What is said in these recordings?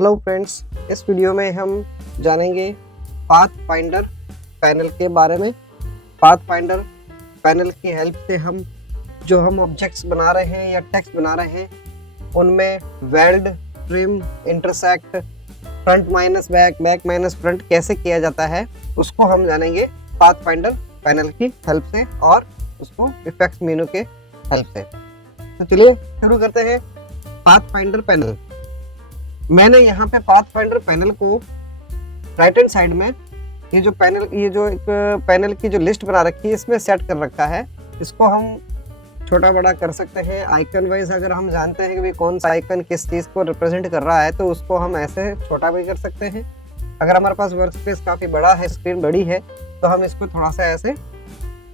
Hello friends, इस video में हम जानेंगे पाथ फाइंडर पैनल के बारे में। पाथ फाइंडर पैनल की हेल्प से हम ऑब्जेक्ट्स बना रहे हैं या टेक्स्ट बना रहे हैं उनमें weld, trim, intersect, front minus back, back minus front कैसे किया जाता है उसको हम जानेंगे पाथ फाइंडर पैनल की हेल्प से और उसको इफेक्ट्स मेनू के हेल्प से। तो चलिए शुरू करते हैं। पाथ फाइंडर पैनल, मैंने यहाँ पे पाथ फाइंडर पैनल को राइट हैंड साइड में ये जो एक पैनल की जो लिस्ट बना रखी है इसमें सेट कर रखा है। इसको हम छोटा बड़ा कर सकते हैं आइकन वाइज। अगर हम जानते हैं कि भाई कौन सा आइकन किस चीज़ को रिप्रेजेंट कर रहा है तो उसको हम ऐसे छोटा भी कर सकते हैं। अगर हमारे पास वर्क स्पेस काफ़ी बड़ा है, स्क्रीन बड़ी है, तो हम इसको थोड़ा सा ऐसे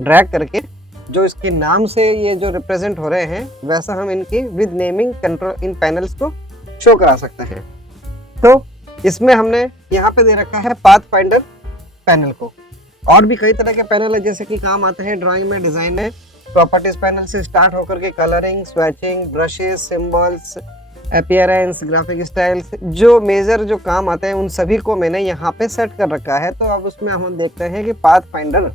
ड्रैग करके जो इसके नाम से ये जो रिप्रेजेंट हो रहे हैं वैसा हम इनकी with naming control in panels को शो करा सकते हैं। तो इसमें हमने यहाँ पे दे रखा है पाथ फाइंडर पैनल को। और भी कई तरह के पैनल है जैसे कि काम आते हैं ड्राइंग में, डिजाइन में। प्रॉपर्टीज पैनल से स्टार्ट होकर के colouring, swatching, brushes, symbols, appearance, graphic styles, जो मेजर जो काम आते हैं उन सभी को मैंने यहाँ पे सेट कर रखा है। तो अब उसमें हम देखते हैं कि पाथ फाइंडर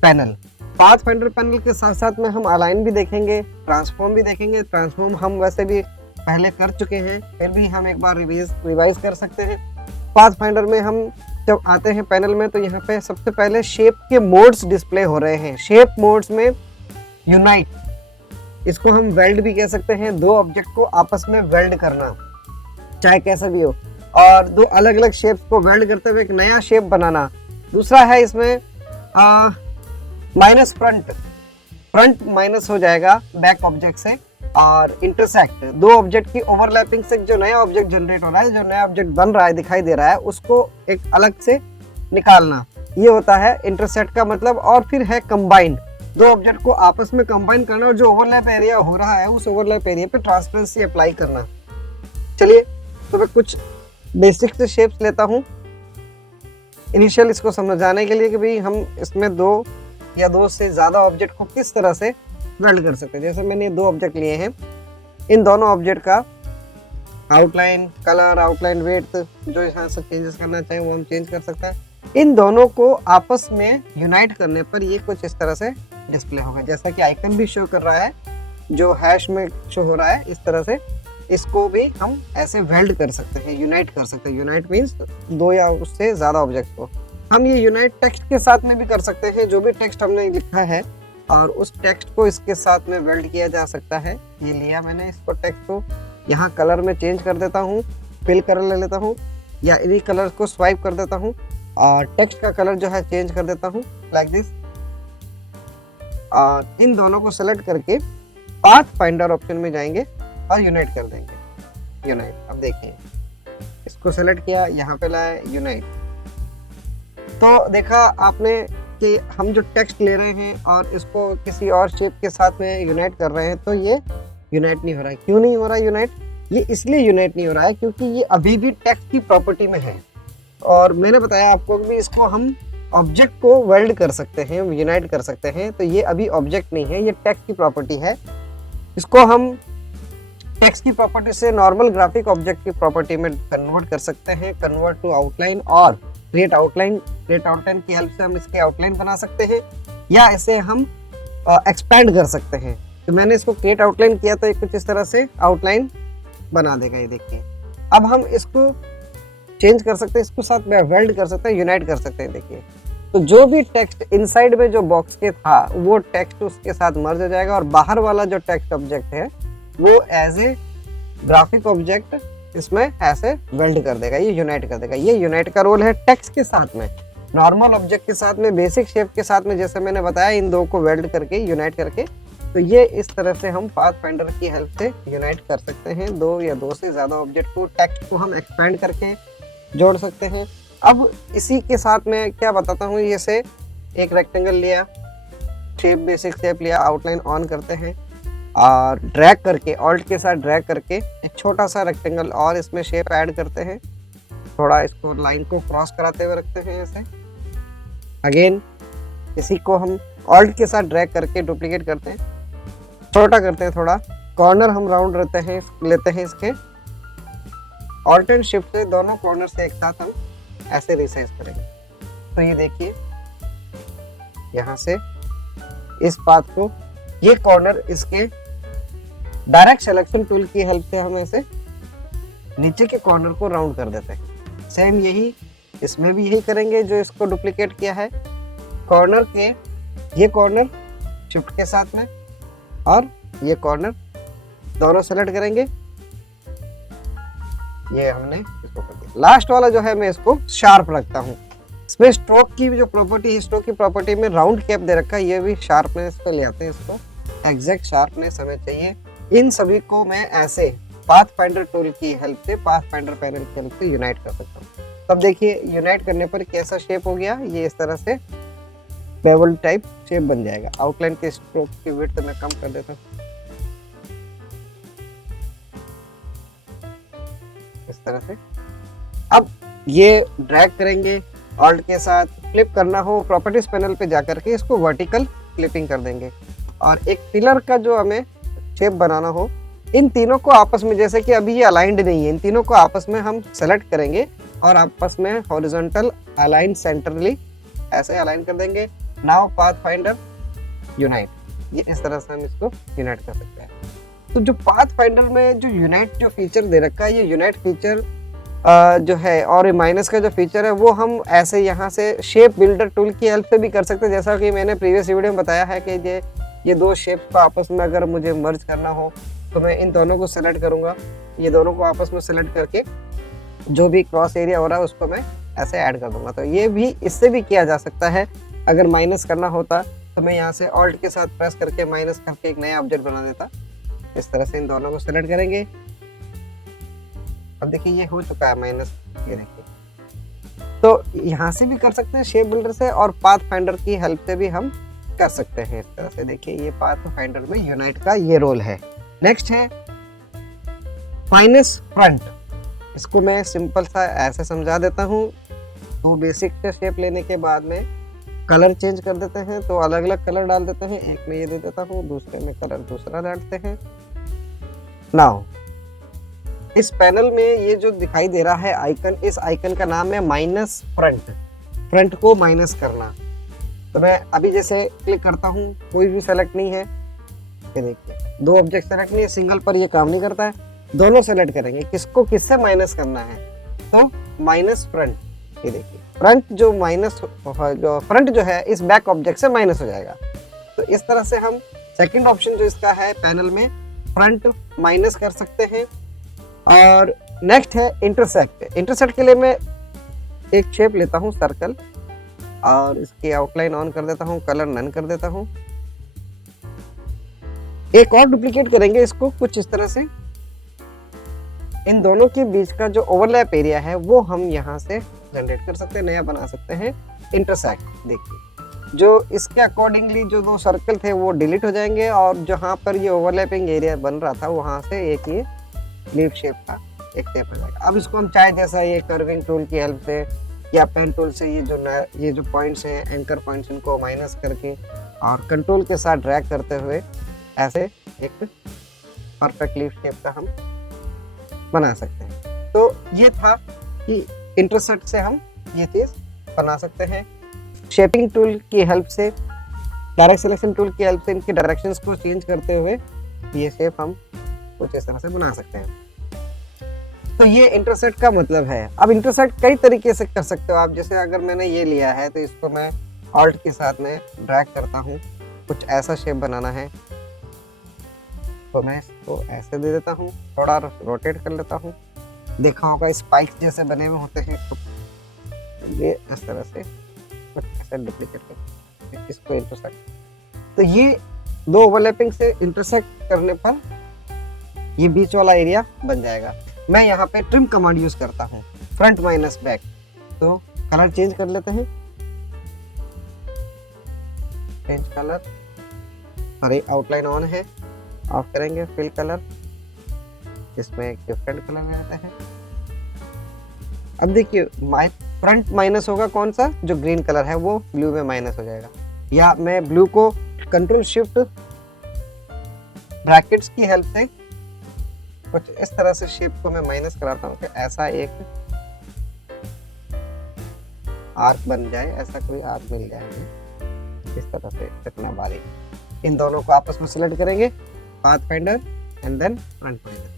पैनल के साथ साथ में हम अलाइन भी देखेंगे, ट्रांसफॉर्म भी देखेंगे। ट्रांसफॉर्म हम वैसे भी पहले कर चुके हैं, फिर भी हम एक बार रिवाइज कर सकते हैं। पाथ फाइंडर में हम जब आते हैं पैनल में तो यहाँ पे सबसे पहले शेप के मोड्स डिस्प्ले हो रहे हैं। शेप मोड्स में यूनाइट, इसको हम वेल्ड भी कह सकते हैं, दो ऑब्जेक्ट को आपस में वेल्ड करना, चाहे कैसा भी हो, और दो अलग अलग शेप्स को वेल्ड करते हुए एक नया शेप बनाना। दूसरा है इसमें माइनस फ्रंट माइनस हो जाएगा बैक ऑब्जेक्ट से। और इंटरसेक्ट, दो ऑब्जेक्ट की ओवरलैपिंग से जो नया ऑब्जेक्ट जनरेट हो रहा है, जो नया ऑब्जेक्ट बन रहा है, दिखाई दे रहा है, उसको एक अलग से निकालना, ये होता है इंटरसेक्ट का मतलब। और फिर है कंबाइन, दो ऑब्जेक्ट को आपस में कंबाइन करना और जो ओवरलैप एरिया हो रहा है उस ओवरलैप एरिया पे ट्रांसपेरेंसी अप्लाई करना। चलिए तो मैं कुछ बेसिक से शेप्स लेता हूँ इनिशियल इसको समझाने के लिए कि भाई हम इसमें दो या दो से ज्यादा ऑब्जेक्ट को किस तरह से वेल्ड कर सकते हैं। जैसे मैंने दो ऑब्जेक्ट लिए हैं, इन दोनों ऑब्जेक्ट का आउटलाइन, कलर, आउटलाइन विड्थ, जो यहाँ से चेंजेस करना चाहें वो हम चेंज कर सकते हैं। इन दोनों को आपस में यूनाइट करने पर ये कुछ इस तरह से डिस्प्ले होगा, जैसा कि आइकन भी शो कर रहा है, जो हैश में शो हो रहा है। इस तरह से इसको भी हम ऐसे वेल्ड कर सकते हैं, यूनाइट कर सकते हैं। यूनाइट मीन्स दो या उससे ज्यादा ऑब्जेक्ट को। हम ये यूनाइट टेक्स्ट के साथ में भी कर सकते हैं, जो भी टेक्स्ट हमने लिखा है और उस टेक्स्ट को इसके साथ में वेल्ड किया जा सकता है। ये लिया मैंने, इसको टेक्स्ट को यहाँ कलर में चेंज कर देता हूँ, फिल कलर ले लेता हूँ या इन्हीं कलर को स्वाइप कर देता हूँ और टेक्स्ट का कलर जो है चेंज कर देता हूँ लाइक दिस। और इन दोनों को सेलेक्ट करके पाथ फाइंडर ऑप्शन में जाएंगे और यूनाइट कर देंगे। यूनाइट, अब देखिए इसको सेलेक्ट किया, यहाँ पे लाया यूनाइट। तो देखा आपने कि हम जो टेक्स्ट ले रहे हैं और इसको किसी और शेप के साथ में यूनाइट कर रहे हैं तो ये यूनाइट नहीं हो रहा है। क्यों नहीं हो रहा है यूनाइट? ये इसलिए यूनाइट नहीं हो रहा है क्योंकि ये अभी भी टेक्स्ट की प्रॉपर्टी में है। और मैंने बताया आपको कि इसको हम ऑब्जेक्ट को वेल्ड कर सकते हैं, यूनाइट कर सकते हैं। तो ये अभी ऑब्जेक्ट नहीं है, ये टेक्स्ट की प्रॉपर्टी है। इसको हम टेक्स्ट की प्रॉपर्टी से नॉर्मल ग्राफिक ऑब्जेक्ट की प्रॉपर्टी में कन्वर्ट कर सकते हैं, कन्वर्ट टू आउटलाइन, और क्रिएट आउटलाइन की हेल्प से हम इसके आउटलाइन बना सकते हैं या इसे हम एक्सपैंड कर सकते हैं। तो मैंने इसको क्रिएट आउटलाइन किया तो कुछ इस तरह से आउटलाइन बना देगा, ये देखिए। अब हम इसको चेंज कर सकते हैं, इसको साथ में वेल्ड कर सकते हैं, यूनाइट कर सकते हैं। देखिए तो जो भी टेक्स्ट इनसाइड में जो बॉक्स के था वो टेक्स्ट उसके साथ मर्ज हो जाएगा और बाहर वाला जो टेक्स्ट ऑब्जेक्ट है वो एज ए ग्राफिक ऑब्जेक्ट इसमें ऐसे वेल्ड कर देगा, ये यूनाइट कर देगा। ये यूनाइट का रोल है टेक्स्ट के साथ में, नॉर्मल ऑब्जेक्ट के साथ में, बेसिक शेप के साथ में, जैसे मैंने बताया इन दो को वेल्ड करके यूनाइट करके। तो ये इस तरह से हम पाथ फाइंडर की हेल्प से यूनाइट कर सकते हैं दो या दो से ज्यादा ऑब्जेक्ट को। टेक्स्ट को हम एक्सपैंड करके जोड़ सकते हैं। अब इसी के साथ में क्या बताता हूँ, जैसे एक रेक्टेंगल लिया, शेप बेसिक शेप लिया, आउटलाइन ऑन करते हैं और ड्रैग करके, ऑल्ट के साथ ड्रैग करके एक छोटा सा रेक्टेंगल और इसमें शेप ऐड करते हैं। थोड़ा इसको लाइन को क्रॉस कराते हुए रखते हैं ऐसे। अगेन इसी को हम ऑल्ट के साथ ड्रैग करके डुप्लीकेट करते हैं, छोटा करते हैं थोड़ा, कॉर्नर हम राउंड लेते हैं इसके ऑल्ट एंड शिफ्ट से दोनों कॉर्नर से एक साथ हम ऐसे रिसाइज करेंगे। तो ये देखिए यहाँ से इस पाथ को, ये कॉर्नर इसके डायरेक्ट सिलेक्शन टूल की हेल्प से हम ऐसे नीचे के कॉर्नर को राउंड कर देते हैं। सेम यही इसमें भी यही करेंगे जो इसको डुप्लीकेट किया है। कॉर्नर के ये कॉर्नर शिफ्ट के साथ में और ये कॉर्नर दोनों सेलेक्ट करेंगे। ये हमने इसको कर दिया। लास्ट वाला जो है मैं इसको शार्प रखता हूँ। इसमें स्ट्रोक की जो प्रॉपर्टी है, स्ट्रोक की प्रॉपर्टी में राउंड कैप दे रखा है, ये भी शार्पनेस पे ले आते हैं। इसको एग्जैक्ट शार्पनेस हमें चाहिए। इन सभी को मैं ऐसे पाथ फाइंडर टूल की हेल्प से, पाथ फाइंडर पैनल की हेल्प से यूनाइट कर सकता हूँ। तब देखिए यूनाइट करने पर कैसा शेप हो गया, ये इस तरह से बेवल टाइप शेप बन जाएगा। आउटलाइन के स्ट्रोक की विड्थ मैं कम कर देता हूँ इस तरह से। अब ये ड्रैग करेंगे ऑल्ट के साथ, फ्लिप करना हो प्रॉपर्टीज पैनल पे जाकर के इसको वर्टिकल क्लिपिंग कर देंगे। और एक पिलर का जो हमें शेप बनाना हो, इन तीनों को आपस में, जैसे कि अभी ये अलाइंड नहीं है, इन तीनों को आपस में हम सेलेक्ट करेंगे और आपस में हॉरिजॉन्टल अलाइन सेंटरली ऐसे अलाइन कर देंगे। नाउ पाथ फाइंडर यूनाइट, ये इस तरह से हम इसको यूनाइट कर सकते हैं। तो जो पाथ फाइंडर में जो यूनाइट जो फीचर दे रखा है, ये यूनाइट फीचर जो है और माइनस का जो फीचर है वो हम ऐसे यहाँ से शेप बिल्डर टूल की हेल्प से भी कर सकते हैं। जैसा कि मैंने प्रीवियस वीडियो में बताया है कि ये दो शेप को आपस में अगर मुझे मर्ज करना हो तो मैं इन दोनों को सेलेक्ट करूंगा, ये दोनों को आपस में सेलेक्ट करके जो भी क्रॉस एरिया हो रहा है उसको मैं ऐसे ऐड कर दूंगा। तो ये भी इससे भी किया जा सकता है। अगर माइनस करना होता तो मैं यहाँ से ऑल्ट के साथ प्रेस करके माइनस करके एक नया ऑब्जेक्ट बना देता। इस तरह से इन दोनों को सेलेक्ट करेंगे। अब देखिए ये हो चुका है माइनस, ये देखिए। तो यहाँ से भी कर सकते हैं शेप बिल्डर से, और पाथ फाइंडर की हेल्प से भी हम कर सकते हैं इस तरह से। देखिए ये पाथ फाइंडर में यूनाइट का ये रोल है। नेक्स्ट है फाइनेस्ट फ्रंट। इसको मैं सिंपल सा ऐसे समझा देता हूँ। दो बेसिक से शेप लेने के बाद में कलर चेंज कर देते हैं, तो अलग अलग कलर डाल देते हैं। एक में ये दे देता हूँ, दूसरे में कलर दूसरा डालते हैं। नाउ इस पैनल में ये जो दिखाई दे रहा है आइकन, इस आइकन का नाम है माइनस फ्रंट। फ्रंट को माइनस करना। तो मैं अभी जैसे क्लिक करता हूँ, कोई भी सेलेक्ट नहीं है। ये देखिए दो ऑब्जेक्ट सेलेक्ट नहीं है, सिंगल पर ये काम नहीं करता है। दोनों सेलेक्ट करेंगे, किसको किससे माइनस करना है, तो माइनस फ्रंट। ये देखिए फ्रंट जो माइनस, जो फ्रंट जो है इस बैक ऑब्जेक्ट से माइनस हो जाएगा। तो इस तरह से हम सेकंड ऑप्शन जो इसका है पैनल में, फ्रंट माइनस कर सकते हैं। और नेक्स्ट है इंटरसेक्ट। इंटरसेक्ट के लिए मैं एक शेप लेता हूँ सर्कल, और इसकी आउटलाइन ऑन कर देता हूँ, कलर नन कर देता हूँ। एक और डुप्लीकेट करेंगे इसको कुछ इस तरह से। इन दोनों के बीच का जो ओवरलैप एरिया है वो हम यहाँ से जनरेट कर सकते हैं, नया बना सकते हैं इंटरसेक्ट। देखिए जो इसके अकॉर्डिंगली जो दो सर्कल थे वो डिलीट हो जाएंगे, और जहाँ पर ये ओवरलैपिंग एरिया बन रहा था वहाँ से एक ये लीफ शेप का एक शेप हो जाएगा। अब इसको हम चाहे जैसा ये कर्विंग टूल की हेल्प से या पेन टूल से ये जो पॉइंट्स हैं, एंकर पॉइंट्स, इनको माइनस करके और कंट्रोल के साथ ड्रैग करते हुए ऐसे एक परफेक्ट लीफ शेप का हम बना सकते हैं। तो ये था कि इंटरसेक्ट से हम ये चीज़ बना सकते हैं। शेपिंग टूल की हेल्प से, डायरेक्ट सिलेक्शन टूल की हेल्प से इनकी डायरेक्शंस को चेंज करते हुए ये शेप हम कुछ इस तरह से बना सकते हैं। तो ये इंटरसेक्ट का मतलब है। अब इंटरसेक्ट कई तरीके से कर सकते हो आप। जैसे अगर मैंने ये लिया है तो इसको मैं ऑल्ट के साथ में ड्रैग करता हूँ, कुछ ऐसा शेप बनाना है तो मैं इसको ऐसे दे देता हूँ, थोड़ा रोटेट कर लेता हूँ। देखा होगा स्पाइक्स जैसे बने हुए होते हैं, तो ये इस तरह से कुछ ऐसे डुप्लीकेट कर इसको इंटरसेक्ट। तो ये दो ओवरलैपिंग से इंटरसेक्ट करने पर ये बीच वाला एरिया बन जाएगा। मैं यहाँ पे ट्रिम कमांड यूज करता हूँ, फ्रंट माइनस बैक। तो कलर चेंज कर लेते हैं, चेंज कलर, अरे आउटलाइन ऑन है, ऑफ करेंगे, फिल कलर, इसमें एक डिफरेंट कलर में आता है। अब देखिए फ्रंट माइनस होगा कौन सा, जो ग्रीन कलर है वो ब्लू में माइनस हो जाएगा। या मैं ब्लू को कंट्रोल शिफ्ट ब्रैकेट्स की हेल्प से कुछ इस तरह से शेप को मैं माइनस कराता हूँ कि ऐसा एक आर्क बन जाए, ऐसा कोई आर्क मिल जाए हमें इस तरह से इतना बारीक। इन दोनों को आपस में सिलेक्ट करेंगे, path finder and then front finder.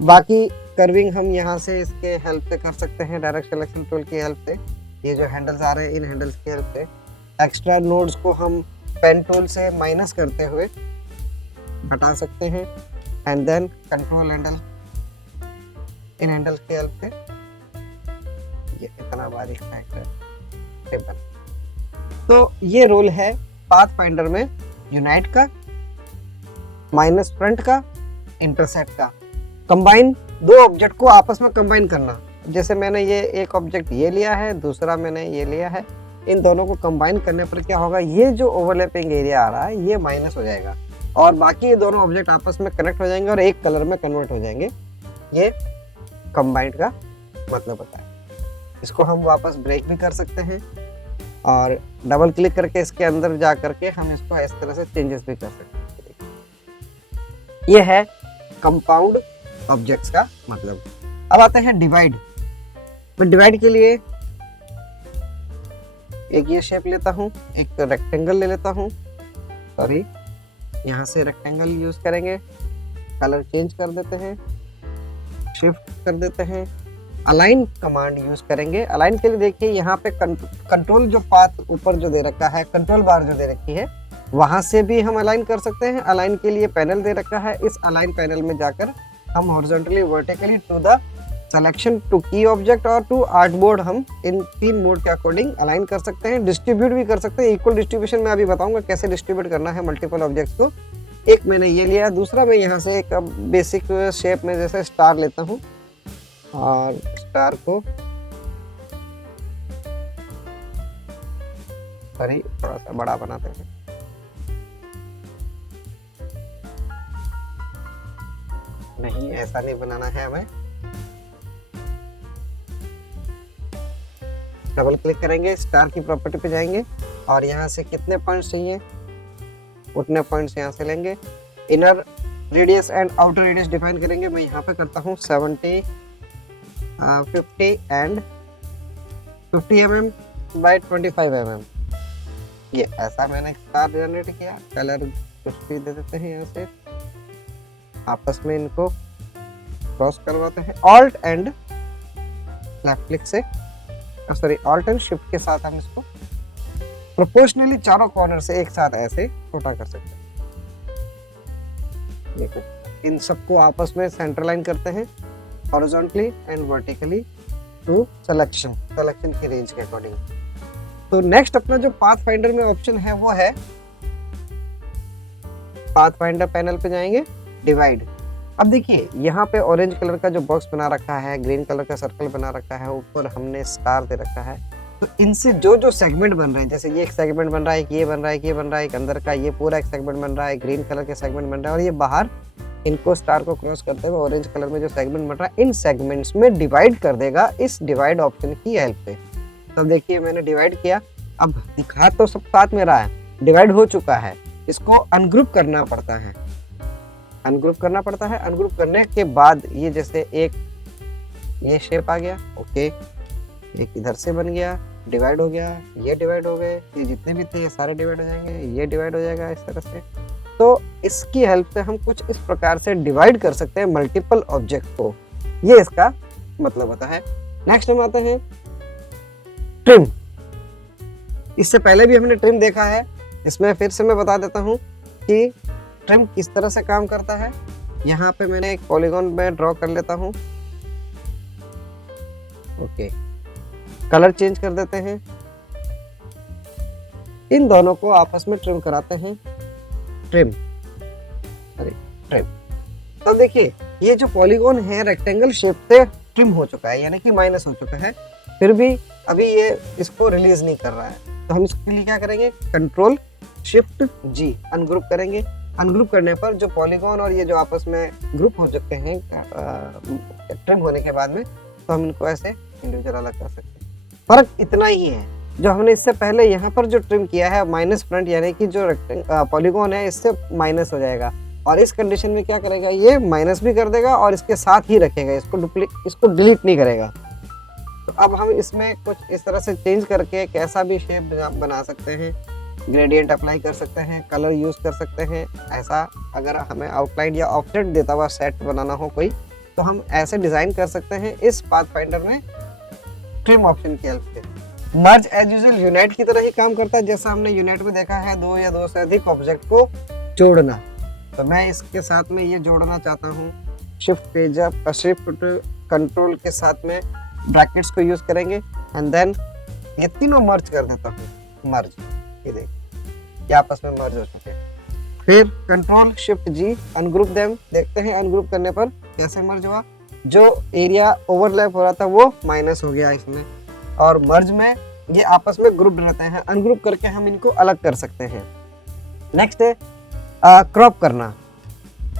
बाकी कर्विंग हम यहाँ से इसके हेल्प से कर सकते हैं, डायरेक्ट सिलेक्शन टूल की हेल्प से। ये जो हैंडल्स आ रहे हैं इन हैंडल्स की हेल्प से एक्स्ट्रा नोड्स को हम पेन टूल से माइनस करते हुए हटा सकते हैं एंड देन कंट्रोल हैंडल, इन हैंडल्स की हेल्प से ये इतना बारीक टेबल। तो ये रोल है पाथ फाइंडर में यूनाइट का, माइनस फ्रंट का, इंटरसेक्ट का। कंबाइन दो ऑब्जेक्ट को आपस में कंबाइन करना, जैसे मैंने ये एक ऑब्जेक्ट ये लिया है, दूसरा मैंने ये लिया है, इन दोनों को कंबाइन करने पर क्या होगा, ये जो ओवरलैपिंग एरिया आ रहा है ये माइनस हो जाएगा और बाकी ये दोनों ऑब्जेक्ट आपस में कनेक्ट हो जाएंगे और एक कलर में कन्वर्ट हो जाएंगे। ये कंबाइंड का मतलब होता है। इसको हम वापस ब्रेक भी कर सकते हैं और डबल क्लिक करके इसके अंदर जा करके हम इसको इस तरह से चेंजेस भी कर सकते हैं। ये है कंपाउंड ऑब्जेक्ट्स का मतलब। अब आते हैं डिवाइड। तो डिवाइड के लिए एक ये शेप लेता हूँ, एक रेक्टेंगल ले लेता हूँ, सॉरी यहाँ से रेक्टेंगल यूज करेंगे, कलर चेंज कर देते हैं, शिफ्ट कर देते हैं, अलाइन कमांड यूज करेंगे। अलाइन के लिए देखिए यहाँ पे कंट्रोल जो पाथ ऊपर जो दे रखा है, कंट्रोल बार जो दे रखी है, वहां से भी हम अलाइन कर सकते हैं। अलाइन के लिए पैनल दे रखा है, इस अलाइन पैनल में जाकर हम horizontally vertically to the selection to की ऑब्जेक्ट और टू आर्टबोर्ड हम इन तीन मोड के अकॉर्डिंग अलाइन कर सकते हैं। डिस्ट्रीब्यूट भी कर सकते हैं। इक्वल डिस्ट्रीब्यूशन में अभी बताऊंगा कैसे डिस्ट्रीब्यूट करना है मल्टीपल ऑब्जेक्ट्स को। एक मैंने ये लिया, दूसरा मैं यहाँ से एक बेसिक शेप में जैसे स्टार लेता हूँ और स्टार को सॉरी थोड़ा सा बड़ा बनाते हैं। नहीं ऐसा नहीं बनाना है हमें। डबल क्लिक करेंगे, स्टार की प्रॉपर्टी पे जाएंगे और यहाँ से कितने पॉइंट्स चाहिए उतने पॉइंट्स यहाँ से लेंगे। Inner radius and outer radius define करेंगे। मैं यहाँ पे करता हूँ 70, 50 एंड 50 mm बाय 25 mm। ये ऐसा मैंने स्टार जनरेट किया। कलर कुछ भी दे देते हैं यहाँ से, आपस में इनको क्रॉस करवाते हैं। ऑल्ट एंड लेफ्ट क्लिक से, सॉरी ऑल्ट एंड शिफ्ट के साथ हम इसको प्रोपोर्शनली चारों कॉर्नर से एक साथ ऐसे छोटा कर सकते हैं। देखो इन सबको आपस में सेंटर लाइन करते हैं horizontally and vertically to selection की रेंज के अकॉर्डिंग। तो नेक्स्ट अपना जो पाथ फाइंडर में ऑप्शन है वो है, पाथ फाइंडर पैनल पे जाएंगे, डिवाइड। अब देखिए यहाँ पे ऑरेंज कलर का जो बॉक्स बना रखा है, ग्रीन कलर का सर्कल बना रखा है, ऊपर हमने स्टार दे रखा है। तो इनसे जो जो सेगमेंट बन रहे हैं, जैसे ये एक सेगमेंट बन रहा है, ये बन रहा है, ये बन रहा है, एक अंदर का ये पूरा एक सेगमेंट बन रहा है, ग्रीन कलर के सेगमेंट बन रहा है और ये बाहर इनको स्टार को क्रॉस करते हुए ऑरेंज कलर में जो सेगमेंट बन रहा है, इन सेगमेंट्स में डिवाइड कर देगा इस डिवाइड ऑप्शन की हेल्प से। तो देखिए मैंने डिवाइड किया, अब दिखा तो सब साथ में रहा है, डिवाइड हो चुका है। इसको अनग्रुप करना पड़ता है, अनग्रुप करना पड़ता है। अनग्रुप करने के बाद ये जैसे एक ये शेप आ गया, ओके, एक इधर से बन गया, डिवाइड हो गया, ये डिवाइड हो गए, ये जितने भी थे ये सारे डिवाइड हो जाएंगे, ये डिवाइड हो जाएगा इस तरह से। तो इसकी हेल्प से हम कुछ इस प्रकार से डिवाइड कर सकते हैं मल्टीपल ऑब्जेक्ट को। ये इसका मतलब होता है। नेक्स्ट हम आते हैं ट्रिम। इससे पहले भी हमने ट्रिम देखा है, इसमें फिर से मैं बता देता हूँ कि ट्रिम किस तरह से काम करता है। यहाँ पे मैंने एक पॉलीगॉन में ड्रॉ कर लेता हूँ, ओके, कलर चेंज कर देते हैं, इन दोनों को आपस में ट्रिम कराते हैं, ट्रिम, अरे ट्रिम। तो देखिए ये जो पॉलीगॉन है रेक्टेंगल शेप से ट्रिम हो चुका है, यानी कि माइनस हो चुका है, फिर भी अभी ये इसको रिलीज नहीं कर रहा है। तो हम इसके लिए क्या करेंगे, कंट्रोल शिफ्ट जी अनग्रुप करेंगे। अनग्रुप करने पर जो पॉलीगॉन और ये जो आपस में ग्रुप हो चुके हैं ट्रिम होने के बाद में, तो हम इनको ऐसे इंडिविजुअल अलग कर सकते हैं। फर्क इतना ही है, जो हमने इससे पहले यहाँ पर जो ट्रिम किया है माइनस फ्रंट, यानी कि जो पॉलीगॉन है इससे माइनस हो जाएगा, और इस कंडीशन में क्या करेगा, ये माइनस भी कर देगा और इसके साथ ही रखेगा, इसको डिलीट नहीं करेगा। तो अब हम इसमें कुछ इस तरह से चेंज करके कैसा भी शेप बना सकते हैं, ग्रेडियंट अप्लाई कर सकते हैं, कलर यूज कर सकते हैं। ऐसा अगर हमें आउटलाइन या ऑब्जेक्ट देता हुआ सेट बनाना हो कोई, तो हम ऐसे डिजाइन कर सकते हैं इस पाथफाइंडर में ट्रिम ऑप्शन की हेल्प से। मर्ज एज यूजुअल यूनाइट की तरह ही काम करता है, जैसा हमने यूनाइट में देखा है, दो या दो से अधिक ऑब्जेक्ट को जोड़ना। तो मैं इसके साथ में ये जोड़ना चाहता हूँ, शिफ्ट कंट्रोल के साथ में ब्रैकेट्स को यूज करेंगे एंड देन ये तीनों मर्ज कर देता हूँ। मर्ज, ये देखिए ये आपस में मर्ज हो चुके हैं। फिर कंट्रोल शिफ्ट जी, अनग्रुप देम, देखते हैं अनग्रुप करने पर कैसे मर्ज हुआ। जो एरिया ओवरलैप हो रहा था वो माइनस हो गया इसमें, और मर्ज में ये आपस में ग्रुप रहते हैं। अनग्रुप करके हम इनको अलग कर सकते हैं। नेक्स्ट है क्रॉप करना।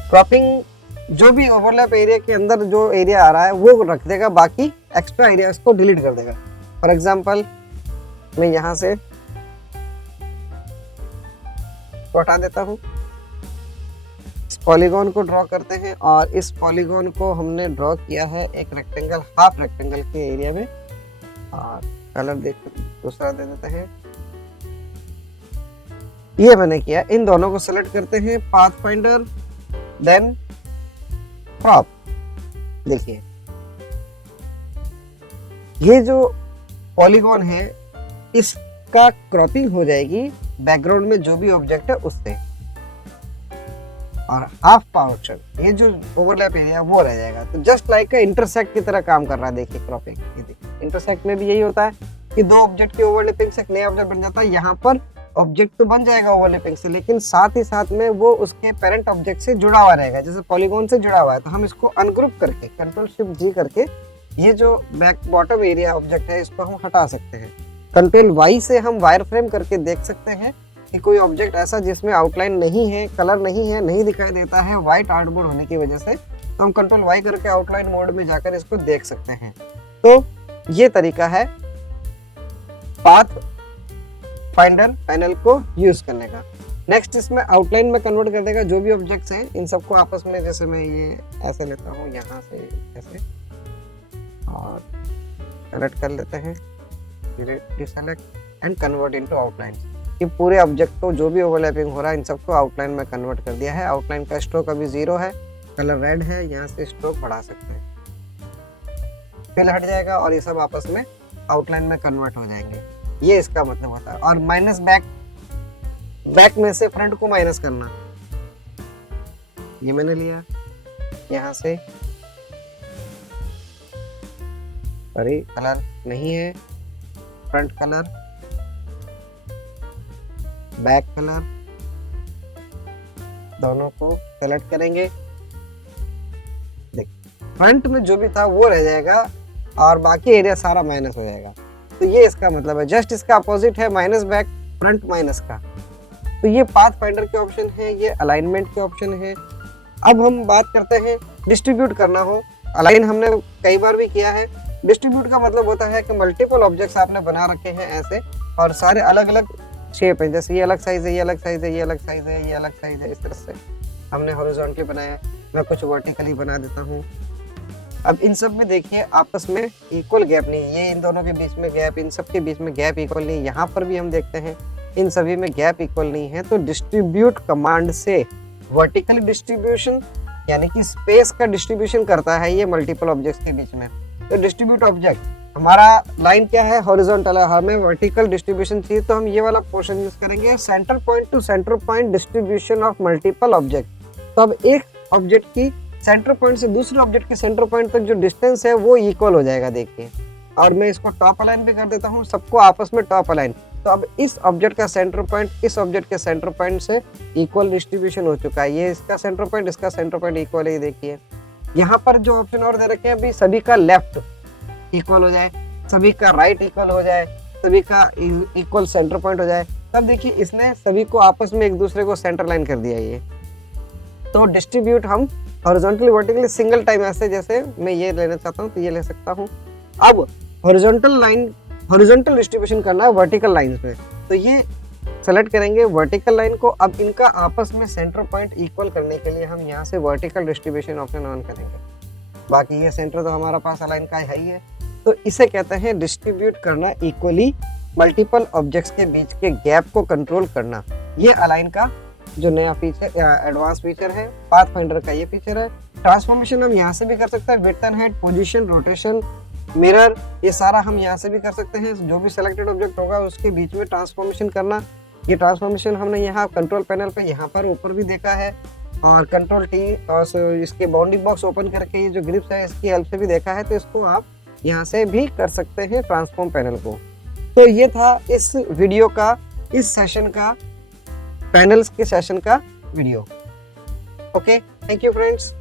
क्रॉपिंग जो भी ओवरलैप एरिया के अंदर जो एरिया आ रहा है वो रख देगा, बाकी एक्स्ट्रा एरिया इसको डिलीट कर देगा। फॉर एग्जांपल मैं यहाँ से हटा देता हूँ। इस पॉलीगॉन को ड्रॉ करते हैं और इस पॉलीगॉन को हमने ड्रॉ किया है एक रेक्टेंगल, हाफ रेक्टेंगल के एरिया में, और कलर देख दूसरा दे देते हैं। ये मैंने किया। इन दोनों को सेलेक्ट करते हैं, पाथफाइंडर, देन क्रॉप। देखिए ये जो पॉलीगॉन है इसका क्रॉपिंग हो जाएगी बैकग्राउंड में जो भी ऑब्जेक्ट है उससे, और हाफ पोर्शन ये जो ओवरलैप एरिया वो रह जाएगा। तो जस्ट लाइक इंटरसेक्ट की तरह काम कर रहा है। देखिए क्रॉपिंग, ये देखिए इंटरसेक्ट में भी यही होता है कि दो ऑब्जेक्ट की ओवरलैपिंग से एक नया ऑब्जेक्ट बन जाता है। यहाँ पर ऑब्जेक्ट तो बन जाएगा ओवरलैपिंग से, लेकिन साथ ही साथ में वो उसके पेरेंट ऑब्जेक्ट से जुड़ा हुआ रहेगा, जैसे पॉलीगॉन से जुड़ा हुआ है। तो हम इसको अनग्रुप करके कंट्रोल शिफ्ट जी करके ये जो बैक बॉटम एरिया ऑब्जेक्ट है इसको हम हटा सकते हैं। कंट्रोल वाई से हम वायर फ्रेम करके देख सकते हैं कि कोई ऑब्जेक्ट ऐसा जिसमें आउटलाइन नहीं है, कलर नहीं है, नहीं दिखाई देता है व्हाइट आर्टबोर्ड होने की वजह से, तो हम कंट्रोल वाई करके आउटलाइन मोड में जाकर इसको देख सकते हैं। तो ये तरीका है पाथ फाइंडर पैनल को यूज करने का। नेक्स्ट इसमें आउटलाइन में कन्वर्ट कर देगा जो भी ऑब्जेक्ट्स हैं इन सबको आपस में, जैसे मैं ये ऐसे लेता हूँ यहाँ से ऐसे, और सेलेक्ट कर लेते हैं, deselect and convert into outline. ये पूरे ऑब्जेक्ट को जो भी ओवरलैपिंग हो रहा है इन सबको आउटलाइन में कन्वर्ट कर दिया है। आउटलाइन का स्ट्रोक अभी 0 है, कलर रेड है, यहाँ से स्ट्रोक बढ़ा सकते हैं, फिल हट जाएगा और ये सब आपस में आउटलाइन में कन्वर्ट हो जाएंगे। ये इसका मतलब होता है। और माइनस बैक में से फ्रंट को माइनस करना, ये मैंने लिया यहाँ से, अरे कलर नहीं है, फ्रंट कलर, बैक कलर, दोनों को सेलेक्ट करेंगे। देख फ्रंट में जो भी था वो रह जाएगा और बाकी एरिया सारा माइनस हो जाएगा। तो ये इसका मतलब है। जस्ट इसका अपोजिट है माइनस बैक, फ्रंट माइनस का। तो ये पाथ फाइंडर के ऑप्शन है, ये अलाइनमेंट के ऑप्शन है। अब हम बात करते हैं डिस्ट्रीब्यूट करना हो। अलाइन हमने कई बार भी किया है। डिस्ट्रीब्यूट का मतलब होता है कि मल्टीपल ऑब्जेक्ट्स आपने बना रखे हैं ऐसे, और सारे अलग अलग शेप है, जैसे ये अलग साइज है, ये अलग साइज है, ये अलग साइज है, ये अलग साइज है। इस तरह से हमने हॉरिजॉन्टली बनाया, मैं कुछ वर्टिकली बना देता हूँ। अब इन सब में देखिए आपस में इक्वल गैप नहीं है, ये इन दोनों के बीच में गैप, इन सब के बीच में गैप इक्वल नहीं है। यहाँ पर भी हम देखते हैं इन सभी में गैप इक्वल नहीं है। तो डिस्ट्रीब्यूट कमांड से वर्टिकल डिस्ट्रीब्यूशन यानी कि स्पेस का डिस्ट्रीब्यूशन करता है ये मल्टीपल ऑब्जेक्ट्स के बीच में। तो डिस्ट्रीब्यूट ऑब्जेक्ट, हमारा लाइन क्या है, हॉरिजॉन्टल है, हमें वर्टिकल डिस्ट्रीब्यूशन चाहिए, तो हम ये वाला पोर्शन यूज करेंगे, centre point two centre point distribution of multiple object. तो अब एक ऑब्जेक्ट की सेंटर पॉइंट से दूसरे ऑब्जेक्ट के सेंटर पॉइंट तक जो डिस्टेंस है वो इक्वल हो जाएगा। देखिए, और मैं इसको टॉप अलाइन भी कर देता हूँ, सबको आपस में टॉप अलाइन। तो अब इस ऑब्जेक्ट का सेंटर पॉइंट इस ऑब्जेक्ट के सेंटर पॉइंट से इक्वल डिस्ट्रीब्यूशन हो चुका है। ये इसका सेंटर पॉइंट, इसका सेंटर पॉइंट इक्वल है। देखिए यहाँ पर जो ऑप्शन और दे रखे हैं अभी, सभी का लेफ्ट इक्वल हो जाए, सभी का राइट इक्वल हो जाए, सभी का इक्वल सेंटर पॉइंट हो जाए, तब देखिए इसने सभी को आपस में एक दूसरे को सेंटर लाइन कर दिया। ये तो डिस्ट्रीब्यूट हम हॉरिजॉन्टली वर्टिकली सिंगल टाइम ऐसे, जैसे मैं ये लेना चाहता हूँ तो ये ले सकता हूँ। अब हॉरिजॉन्टल डिस्ट्रीब्यूशन करना है वर्टिकल लाइंस में, तो ये सेलेक्ट करेंगे वर्टिकल लाइन को। अब इनका आपस में सेंटर पॉइंट इक्वल करने के लिए हम यहाँ से वर्टिकल डिस्ट्रीब्यूशन ऑप्शन ऑन करेंगे। बाकी ये सेंटर तो हमारा पास अलाइन का है ही है, तो इसे कहते हैं डिस्ट्रीब्यूट करना इक्वली मल्टीपल ऑब्जेक्ट्स के बीच के गैप को कंट्रोल करना। ये अलाइन का जो नया फीचर एडवांस फीचर है, पाथफाइंडर का ये फीचर है। ट्रांसफॉर्मेशन हम यहाँ से भी कर सकते हैं, width and height, position, rotation, mirror, ये सारा हम यहाँ से भी कर सकते हैं। जो भी सिलेक्टेड ऑब्जेक्ट होगा उसके बीच में ट्रांसफॉर्मेशन करना। ये ट्रांसफॉर्मेशन हमने यहाँ कंट्रोल पैनल पे यहाँ पर ऊपर भी देखा है, और कंट्रोल टी और इसके बाउंडिंग बॉक्स ओपन करके ये जो ग्रिप्स है इसकी हेल्प से भी देखा है। तो इसको आप यहाँ से भी कर सकते हैं ट्रांसफॉर्म पैनल को। तो ये था इस वीडियो का, इस सेशन का, पैनल्स के सेशन का video. Okay, thank you friends.